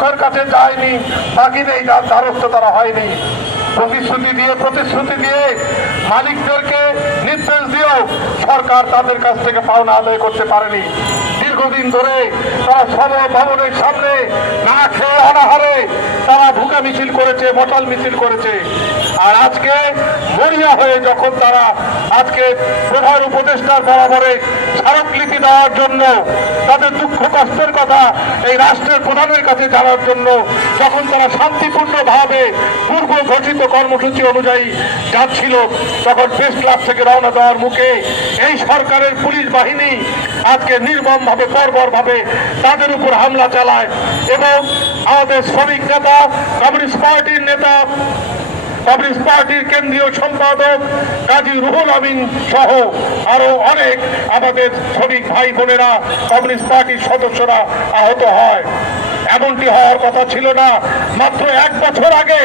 কর্তৃপক্ষের কাছে যায়নি, বাকিদের দ্বারস্থ তারা হয়নি। প্রতিশ্রুতি দিয়ে মালিকদেরকে নির্দেশ দিয়েও সরকার তাদের কাছ থেকে পাওনা আদায় করতে পারেনি। দীর্ঘদিন ধরে তারা সব ভবনের সামনে না খেয়ে অনাহারে তারা ভুকা মিছিল করেছে, মশাল মিছিল করেছে। আর আজকে মরিয়া হয়ে যখন তারা আজকে প্রধান উপদেষ্টার বরাবরে স্মারকলিপি দেওয়ার জন্য তাদের দুঃখ কষ্টের কথা এই রাষ্ট্রের প্রধানের কাছে জানার জন্য যখন তারা শান্তিপূর্ণভাবে পূর্ব ঘোষিত কর্মসূচি অনুযায়ী যাচ্ছিল, তখন প্রেস ক্লাব থেকে রওনা দেওয়ার মুখে এই সরকারের পুলিশ বাহিনী আজকে নির্মমভাবে বর্বরভাবে তাদের উপর হামলা চালায় এবং আমাদের শ্রমিক নেতা, কমিউনিস্ট পার্টির নেতা, কমিউনিস্ট পার্টির কেন্দ্রীয় সম্পাদক কাজী রুহুল আমিন সহ আরো অনেক আমাদের শ্রমিক ভাই বোনেরা, কমিউনিস্ট পার্টির সদস্যরা আহত হয়। এমনটি হওয়ার কথা ছিল না। মাত্র 1 বছর আগে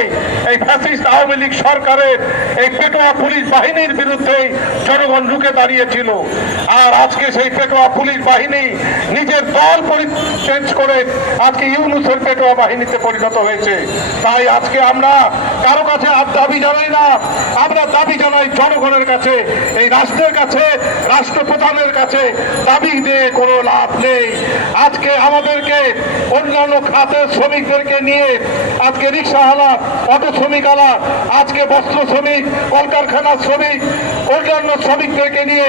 এই ফ্যাসিস্ট আওয়ামী লীগ সরকারের এই পেটোয়া পুলিশ বাহিনীর বিরুদ্ধে জনগণ রুখে দাঁড়িয়েছিল। আর আজকে সেই পেটোয়া পুলিশ বাহিনী নিজের দল চেঞ্জ করে আজকে ইউনূসের পেটোয়া বাহিনীতে পরিণত হয়েছে। তাই আজকে আমরা কারো কাছে দাবি জানাই না, আমরা দাবি জানাই জনগণের কাছে, এই রাষ্ট্রের কাছে, রাষ্ট্রপ্রধানের কাছে। দাবি দিয়ে কোনো লাভ নেই। আজকে আমাদেরকে অন্যান্য খাতের শ্রমিকদেরকে নিয়ে আজকে রিক্সাওয়ালা, অটো শ্রমিকালা, আজকে বস্ত্র শ্রমিক, কলকারখানার শ্রমিক, অন্যান্য শ্রমিকদেরকে নিয়ে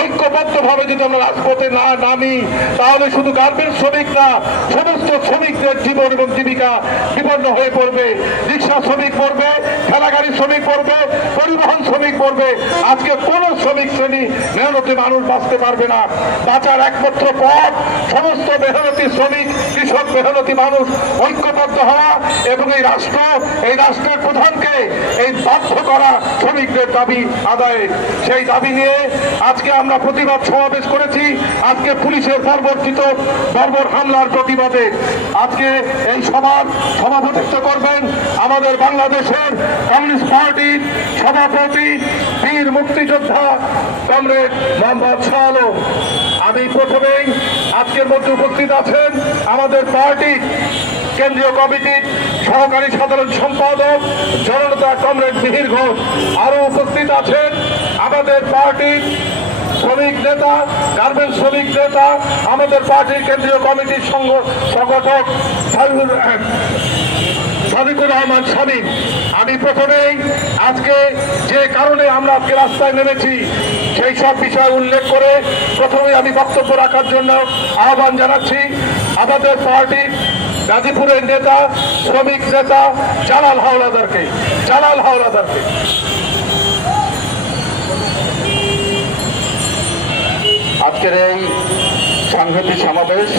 ঐক্যবদ্ধভাবে যদি আমরা রাজপথে না নামি, তাহলে শুধু গার্মেন্টস শ্রমিক না, সমস্ত শ্রমিকদের জীবন এবং জীবিকা বিপন্ন হয়ে পড়বে। রিক্সা শ্রমিক পড়বে, ঠেলাগাড়ি শ্রমিক পড়বে, পরিবহন শ্রমিক পড়বে। আজকে কোনো শ্রমিক শ্রেণী, মেহনতি মানুষ বাঁচতে পারবে না। বাঁচার একমাত্র পথ সমস্ত মেহনতি শ্রমিক, কৃষক, মেহনতি মানুষ ঐক্যবদ্ধ হওয়া এবং এই রাষ্ট্রের প্রধানকে এই বাধ্য করা শ্রমিকদের দাবি আদায়ে। সেই দাবি নিয়ে আজকে আমরা প্রতিবাদ সমাবেশ করেছি। আজকে পুলিশের বর্বর হামলার প্রতিবাদে আজকে এই সভাপতিত্ব করবেন আমাদের বাংলাদেশের কমিউনিস্ট পার্টির সভাপতি, বীর মুক্তিযোদ্ধা কমরেড মোহাম্মদ শাহ আলম। আমি প্রথমেই আজকের মধ্যে উপস্থিত আছেন আমাদের পার্টির কেন্দ্রীয় কমিটির সহকারী সাধারণ সম্পাদক জননেতা কমরেড মিহির ঘোষ। আরো উপস্থিত আছেন আমাদের পার্টির শ্রমিক নেতা, গার্মেন্টস শ্রমিক নেতা, আমাদের পার্টির কেন্দ্রীয় কমিটির সংগঠক সাদিকুর রহমান শামীম। আমি প্রথমেই আজকে যে কারণে আমরা আজকে রাস্তায় নেমেছি সেই সব বিষয় উল্লেখ করে প্রথমেই আমি বক্তব্য রাখার জন্য আহ্বান জানাচ্ছি আমাদের পার্টির গাজীপুরের নেতা, শ্রমিক নেতা জালাল হাওলাদারকে। আজকের এই সাংঘাতিক সমাবেশ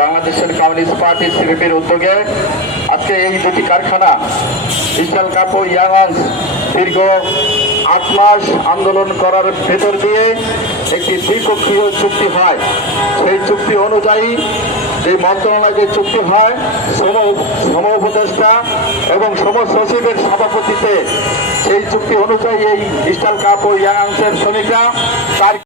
বাংলাদেশের কমিউনিস্ট পার্টি সিপিপির উদ্যোগে আজকে এই দুটি কারখানা ইস্টার্ন কাপ ও ইয়াংস দীর্ঘ 8 মাস আন্দোলন করার ভেতর দিয়ে একটি দ্বিপক্ষীয় চুক্তি হয়। সেই চুক্তি অনুযায়ী যে মন্ত্রণালয়ে যে চুক্তি হয়, শ্রম উপদেষ্টা এবং শ্রম সচিবের সভাপতিতে সেই চুক্তি অনুযায়ী এই ইস্টার্ন কাপ ও ইয়াংসের শ্রমিকরা